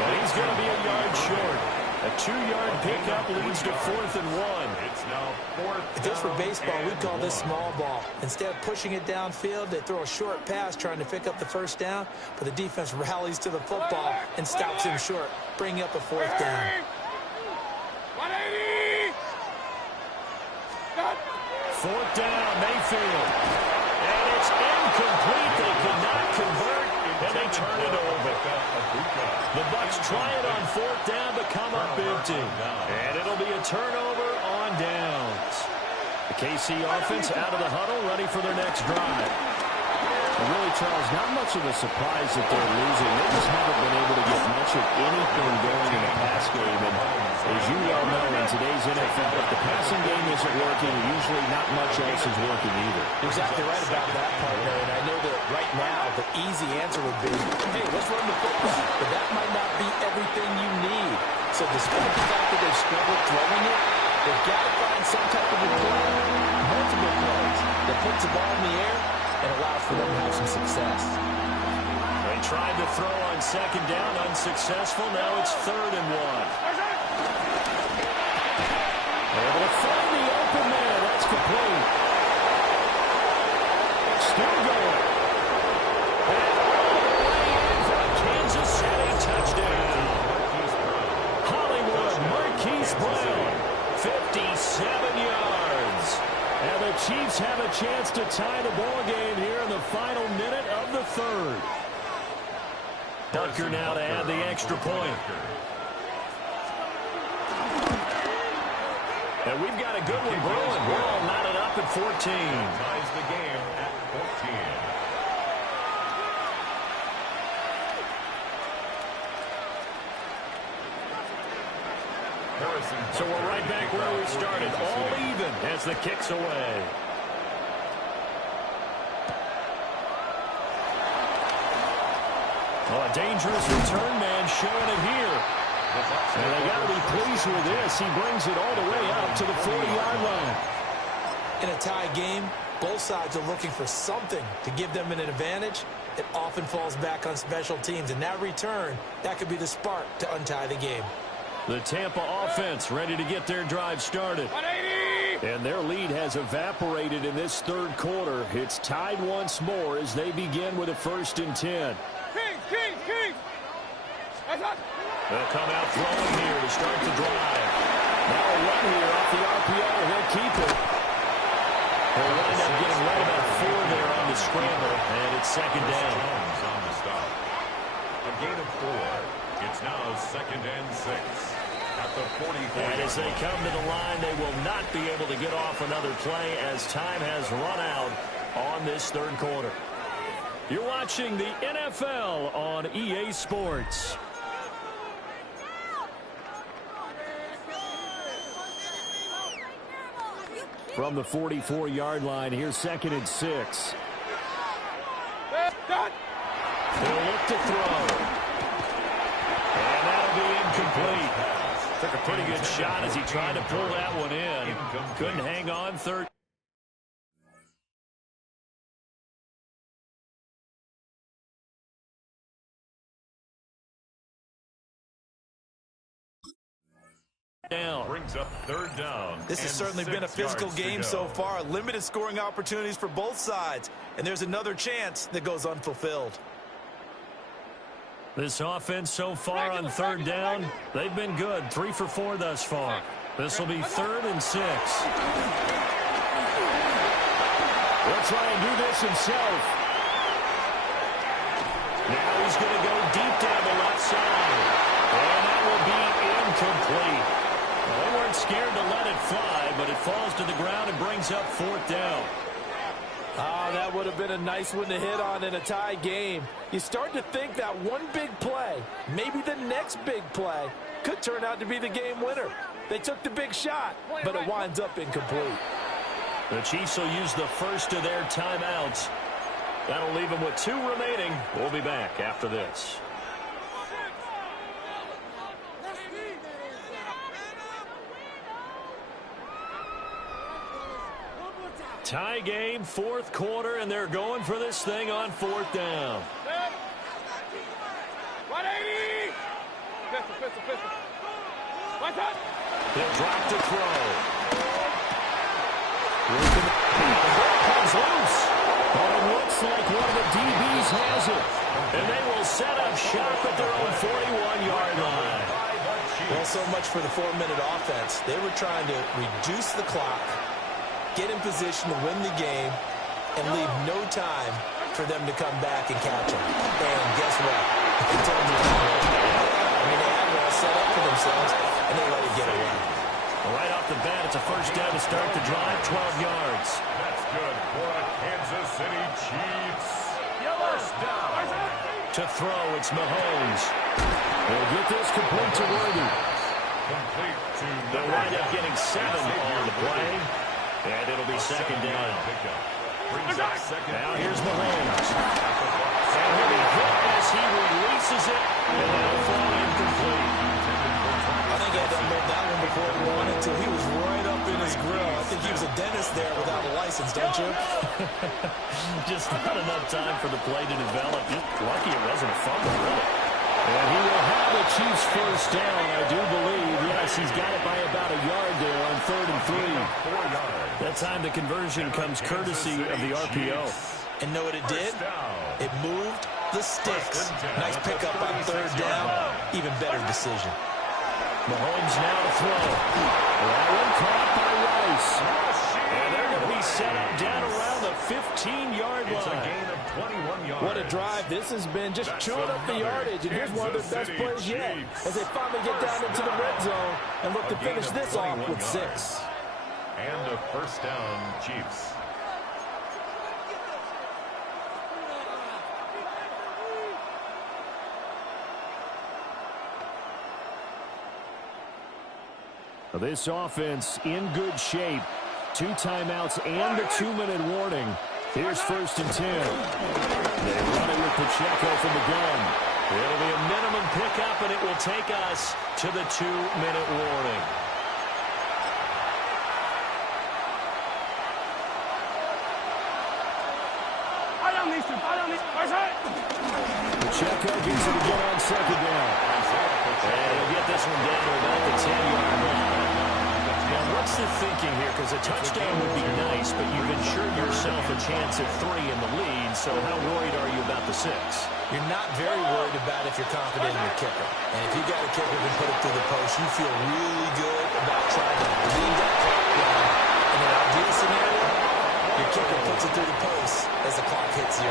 And he's going to be a yard short. A 2-yard pickup leads to 4th and 1. It's now 4th. If this were baseball, we'd call this small ball. Instead of pushing it downfield, they throw a short pass trying to pick up the 1st down, but the defense rallies to the football and stops him short, bringing up a 4th down. 180. 4th down, Mayfield. And it's incomplete. They cannot convert, and they turn it over. The Bucs try it on 4th down, but come up empty. And it'll be a turnover on downs. The KC offense out of the huddle, ready for their next drive. And really, Charles, not much of a surprise that they're losing. They just haven't been able to get much of anything going in the pass game. And as you well know, in today's NFL, if the passing game isn't working, usually not much else is working either. You're exactly right about that, partner. And I know that right now the easy answer would be, hey, let's run the football. But that might not be everything you need. So despite the fact that they've struggled throwing it, they've got to find some type of a play, multiple plays, that puts the ball in the air and allows for them to have some success. They tried to throw on 2nd down, unsuccessful. Now it's 3rd and 1. Able to find the open man. That's complete. Still going. And all the way in for a Kansas City touchdown. Hollywood Marquise Brown, 57 yards. And the Chiefs have a chance to tie the ball game here in the final minute of the 3rd. Butker now to add the extra point. And we've got a good one brewing. We're all knotted up at 14. Ties the game at 14. So we're right back where we started, all even as the kick's away. Oh, a dangerous return man showing it here. And they got to be pleased with this. He brings it all the way up to the 40-yard line. In a tie game, both sides are looking for something to give them an advantage. It often falls back on special teams, and that return, that could be the spark to untie the game. The Tampa offense ready to get their drive started. 180! And their lead has evaporated in this third quarter. It's tied once more as they begin with a 1st and 10. Kings! They'll come out throwing here to start the drive. Now a run here off the RPO. He'll keep it. They'll wind up getting right about 4 there on the scramble, and it's 2nd down. On the stop. A gain of 4. It's now 2nd and 6 at the 44. And as they come to the line, they will not be able to get off another play as time has run out on this third quarter. You're watching the NFL on EA Sports. From the 44-yard line, here's 2nd and 6. They'll look to throw. And that'll be incomplete. Took a pretty good shot as he tried to pull that one in. Couldn't hang on. Third down. Brings up 3rd down. This has certainly been a physical game so far. Limited scoring opportunities for both sides. And there's another chance that goes unfulfilled. This offense so far on 3rd down, they've been good. 3 for 4 thus far. This will be 3rd and 6. He'll try and do this himself. Now he's going to go deep down the left side. And that will be incomplete. Well, they weren't scared to let it fly, but it falls to the ground and brings up 4th down. Ah, that would have been a nice one to hit on in a tie game. You start to think that one big play, maybe the next big play, could turn out to be the game winner. They took the big shot, but it winds up incomplete. The Chiefs will use the first of their timeouts. That'll leave them with 2 remaining. We'll be back after this. Tie game, 4th quarter, and they're going for this thing on 4th down. 180! Pistol. One touch. They'll drop to throw. The ball comes loose. But it looks like one of the DBs has it. And they will set up shop at their own 41-yard line. Well, so much for the 4-minute offense. They were trying to reduce the clock, get in position to win the game, and leave no time for them to come back and catch them. And guess what? They turned it on. I mean, they had it all set up for themselves, and they let it get away. Right off the bat, it's a 1st down to start the drive, 12 yards. That's good for a Kansas City Chiefs. 1st down. To throw, it's Mahomes. They'll get this complete to Worthy. Complete to They'll wind up getting 7 on the play. And it'll be 2nd down. Now here's Mahomes. And he'll be hit as he releases it. And that'll fall incomplete. I think I done that one before he wanted to. He was right up in his grill. I think he was a dentist there without a license, don't you? Just not enough time for the play to develop. Just lucky it wasn't a fumble, really. And he will have the Chiefs 1st down, I do believe. Yes, he's got it by about a yard there on 3rd and 3. That time the conversion comes courtesy of the RPO. And know what it did? It moved the sticks. Nice pickup on 3rd down. Even better decision. Mahomes now to throw. That one caught by Rice. And they're going to be set up down around the 15-yard line. It's a gain of 21 yards. What a drive this has been, just chewing up the yardage. And here's one of their best plays yet as they finally get down into the red zone and look to finish this off with 6. And a first down, Chiefs. This offense in good shape. 2 timeouts and a 2-minute warning. Here's 1st and 10. They run it with Pacheco from the gun. It'll be a minimum pickup, and it will take us to the 2-minute warning. Pacheco gets it again on 2nd down. And he'll get this one down to about the 10-yard line. Now, what's the thinking here? Because a touchdown would be nice, but you've ensured yourself a chance at 3 in the lead, so how worried are you about the 6? You're not very worried about if you're confident in your kicker. And if you got a kicker who can put it through the post, you feel really good about trying to lead that clock down. In an ideal scenario, your kicker puts it through the post as the clock hits 0.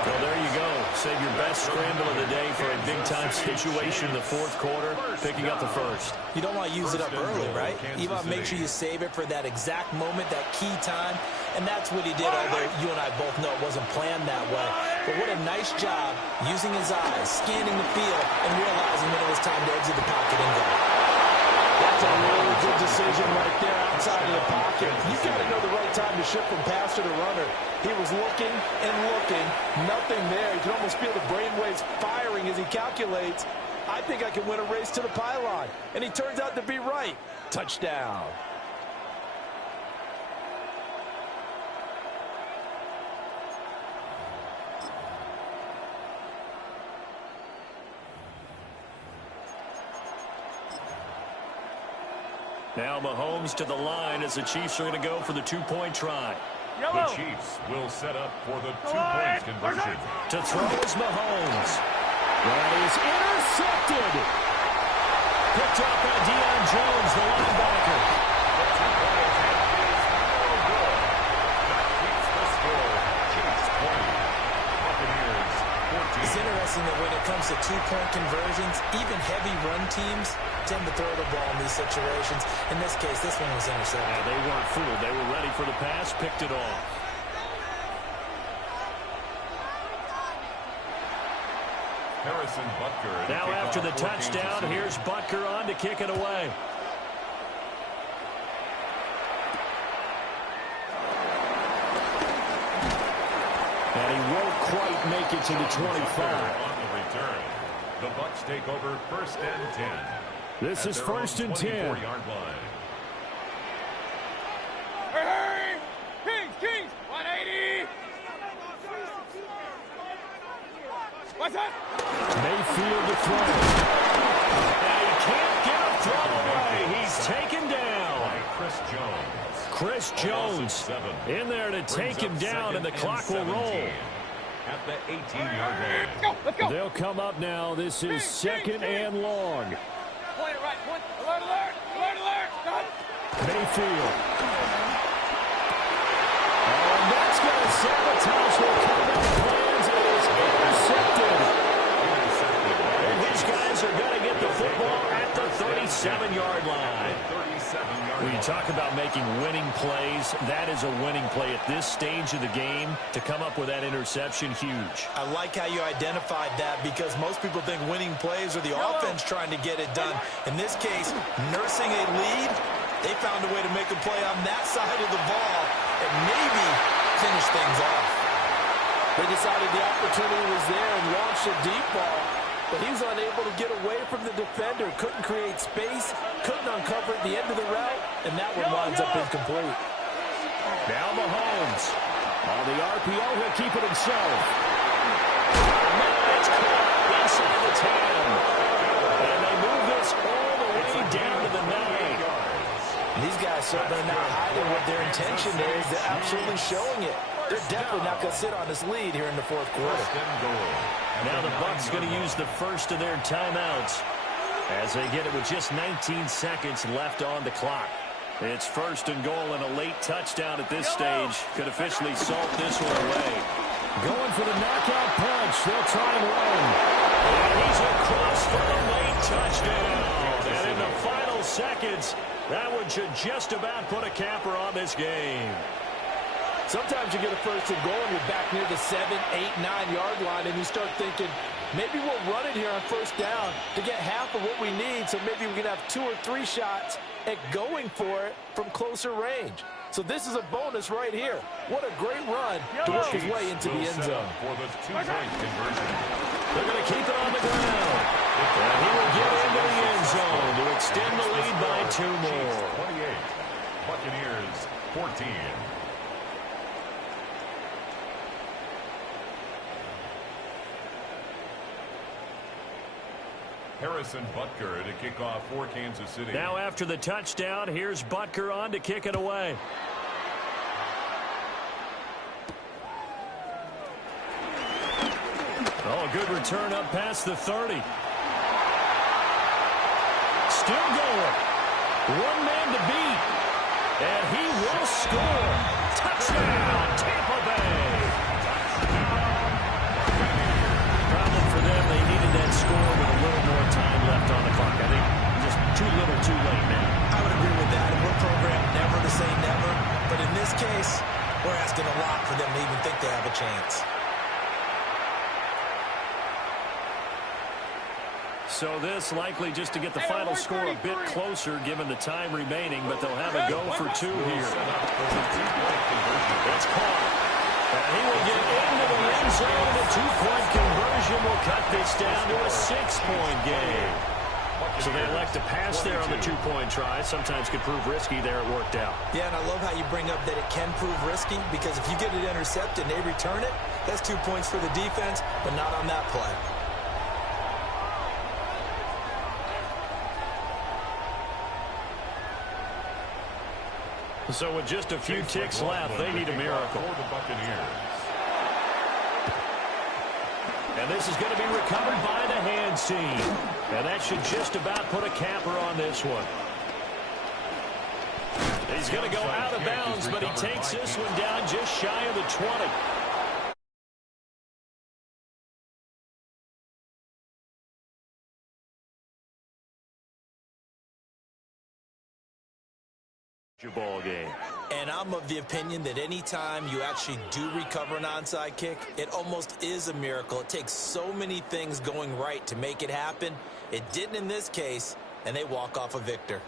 Well, there you go. Save your best scramble of the day for a big-time situation in the 4th quarter, picking up the 1st. You don't want to use it up early, right? You want to make sure you save it for that exact moment, that key time. And that's what he did, although you and I both know it wasn't planned that way. But what a nice job using his eyes, scanning the field, and realizing when it was time to exit the pocket and go. That's a really good decision right there outside of the pocket. You've got to know the right time to shift from passer to runner. He was looking and looking, nothing there. You can almost feel the brainwaves firing as he calculates, I think I can win a race to the pylon. And he turns out to be right. Touchdown. Now Mahomes to the line as the Chiefs are going to go for the 2-point try. The Chiefs will set up for the 2-point conversion. To throw is Mahomes. That is intercepted. Picked up by Deion Jones, the linebacker. The 2-point attempt is no good. That keeps the score. Chiefs 20. Buccaneers 14. It's interesting that when it comes to 2-point conversions, even heavy run teams tend to throw the ball in these situations. In this case, this one was intercepted. Yeah, they weren't fooled. They were ready for the pass, picked it off. Harrison Butker. Now after the touchdown, here's Butker on to kick it away. And he won't quite make it to the 25. On the return, the Bucs take over 1st and 10. This is 1st and 10. 24-yard line. Hurry! Kings! 180! What's that? Mayfield to throw. And he can't get a throw away. He's taken down. By Chris Jones. Chris Jones in there to take him down, and the clock will roll. At the 18-yard line. Let's go! They'll come up now. This is 2nd and long. Point it right, point. Alert! Stop! Mayfield. Oh, and that's going to sabotage their comeback plans. It is intercepted. And these guys are going to get the football at the 37-yard line. When you talk about making winning plays, that is a winning play at this stage of the game. To come up with that interception, huge. I like how you identified that, because most people think winning plays are the offense trying to get it done. In this case, nursing a lead, they found a way to make a play on that side of the ball and maybe finish things off. They decided the opportunity was there and launched a deep ball, but he was unable to get away from the defender, couldn't create space, couldn't uncover at the end of the route, and that one winds up incomplete. Now Mahomes. On the RPO, he'll keep it himself. Now it's caught inside the 10. And they move this all the way down to the 9. These guys certainly are not hiding what their intention is. They're absolutely showing it. They're definitely not going to sit on this lead here in the 4th quarter. Now the Bucs going to use the first of their timeouts as they get it with just 19 seconds left on the clock. It's 1st and goal, and a late touchdown at this stage could officially salt this one away. Going for the knockout punch. They'll try and run. And he's across for a late touchdown. And in the final seconds, That one should just about put a capper on this game. Sometimes you get a first and goal and you're back near the 7, 8, 9-yard line, and you start thinking, maybe we'll run it here on first down to get half of what we need, so maybe we can have 2 or 3 shots at going for it from closer range. So this is a bonus right here. What a great run to work his way into the end zone. For the two-point conversion. They're going to keep it on the ground. And he will get into the end zone to extend the lead by 2 more. 28. Buccaneers 14. Harrison Butker to kick off for Kansas City. Now after the touchdown, here's Butker on to kick it away. Oh, a good return up past the 30. Still going. 1 man to beat. And he will score. Touchdown, Tampa Bay. Problem for them, they needed that score with a little more time left on the clock. I think just too little too late now. I would agree with that. And we're programmed never to say never. But in this case, we're asking a lot for them to even think they have a chance. So this likely just to get the final score a bit closer given the time remaining, but they'll have a go for 2 here. It's caught. And he will get into the end zone, and a 2-point conversion will cut this down to a 6-point game. So they elect to pass there on the 2-point try. Sometimes could prove risky. There it worked out. Yeah, and I love how you bring up that it can prove risky, because if you get it intercepted and they return it, that's 2 points for the defense, but not on that play. So with just a few ticks left, they need a miracle. And this is going to be recovered by the hands team. And that should just about put a capper on this one. He's going to go out of bounds, but he takes this one down just shy of the 20. Ball game. And I'm of the opinion that anytime you actually do recover an onside kick, it almost is a miracle. It takes so many things going right to make it happen. It didn't in this case, and they walk off a victor.